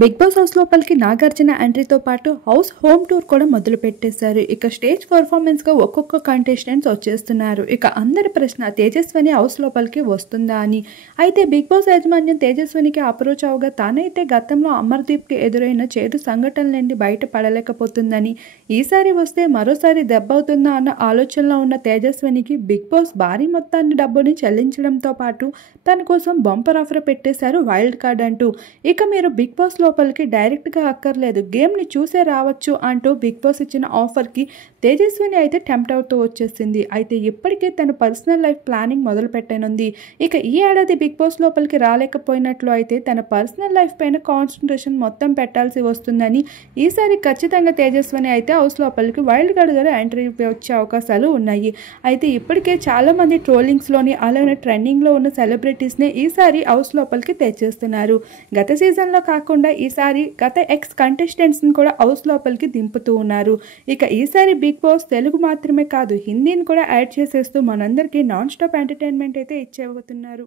Big boss house లోపలికి నాగార్జున ఎంట్రీతో పాటు house home tour కూడా మొదలు పెట్టేశారు. ఇక స్టేజ్ పర్ఫార్మెన్స్ గా ఒక్కొక్క కంటెస్టెంట్స్ వచ్చేస్తున్నారు. ఇక అందరి ప్రశ్న తేజస్విని హౌస్ లోపలికి వస్తుందా అని. అయితే బిగ్ బాస్ యాజమాన్యం తేజస్వినికి అప్రోచ్ అవగా తానైతే గతంలో అమర్దీప్ కి ఎదురైన చేదు సంఘటనల నుండి బయట పడలేకపోతుందని, ఈసారి వస్తే మరోసారి దెబ్బ అవుతుందా అన్న ఆలోచనలో ఉన్న తేజస్వినికి బిగ్ బాస్ భారీ మొత్తాన్ని డబ్బుని చెల్లించడంతో పాటు తన కోసం బంపర్ ఆఫర్ పెట్టేశారు, వైల్డ్ కార్డ్ అంటూ. ఇక మీరు బిగ్ బాస్ లోపలికి డైరెక్ట్గా అక్కర్లేదు, గేమ్ని చూసే రావచ్చు అంటూ బిగ్ బాస్ ఇచ్చిన ఆఫర్కి తేజస్విని అయితే టెంప్ట్ అవుతూ వచ్చేసింది. అయితే ఇప్పటికే తన పర్సనల్ లైఫ్ ప్లానింగ్ మొదలు పెట్టనుంది. ఇక ఈ ఏడాది బిగ్ బాస్ లోపలికి రాలేకపోయినట్లు అయితే తన పర్సనల్ లైఫ్ పైన కాన్సన్ట్రేషన్ మొత్తం పెట్టాల్సి వస్తుందని, ఈసారి ఖచ్చితంగా తేజస్విని అయితే హౌస్ లోపలికి వైల్డ్ కార్డ్ ద్వారా ఎంట్రీ వచ్చే అవకాశాలు ఉన్నాయి. అయితే ఇప్పటికే చాలామంది ట్రోలింగ్స్లోని అలానే ట్రెండింగ్లో ఉన్న సెలబ్రిటీస్ని ఈసారి హౌస్ లోపలికి తెచ్చేస్తున్నారు. గత సీజన్లో కాకుండా ఈసారి గత ఎక్స్ కంటెస్టెంట్స్ని కూడా హౌస్ లోపలికి దింపుతూ ఉన్నారు. ఇక ఈసారి బిగ్ బాస్ తెలుగు మాత్రమే కాదు, హిందీని కూడా యాడ్ చేసేస్తూ మనందరికీ నాన్ స్టాప్ ఎంటర్టైన్మెంట్ అయితే ఇచ్చేబోతున్నారు.